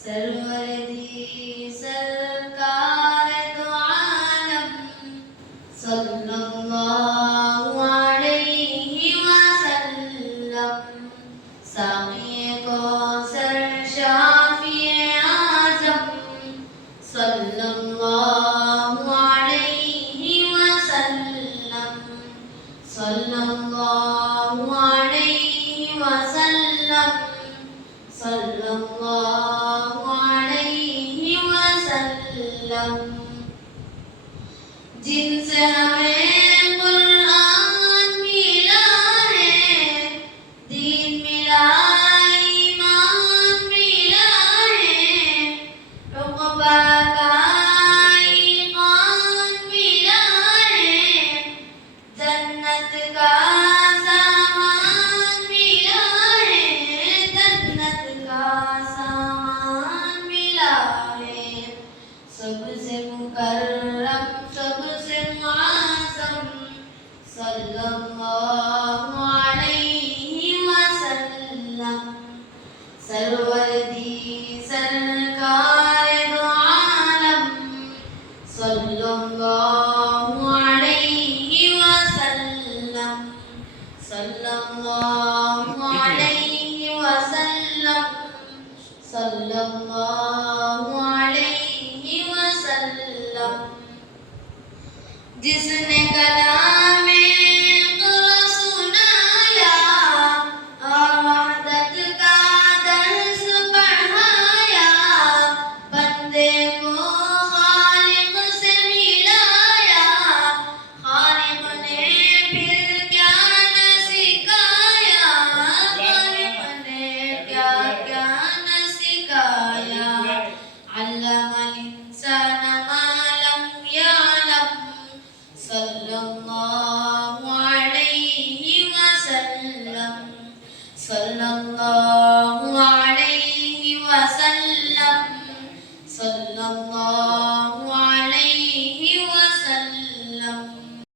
सरवरदी सरकार दो आलम सल्लल्लाहु अलैहि वसल्लम साक़ी कौसर शाफ़िए आज़म सल्लल्लाहु अलैहि वसल्लम सल्लल्लाहु अलैहि वसल्लम सल्लल्लाहु अलैहि वसल्लम जिनसे हमें कुरान मिला है, दीन मिला, ईमान मिला है, उक़बा का ईमान मिला है, जन्नत का सामान मिला है, जन्नत का सामान मिला है। सबसे मुकर्रम सबसे मुआज़्ज़म सल्लल्लाहु अलैहि वसल्लम सरवरदी सरकार दो आलम सल्लल्लाहु अलैहि वसल्लम सल्लल्लाहु अलैहि वसल्लम सल्लल्लाहु अलैहि वसल्लम जिसने कलामे कुरान सुनाया और वहदत का दर्स पढ़ाया, बंदे को खालिक से मिलाया, खालिक ने फिर क्या न सिखाया, खालिक ने क्या क्या न सिखाया। अल्लमल इंसान मा लम यअलम सल्लल्लाहु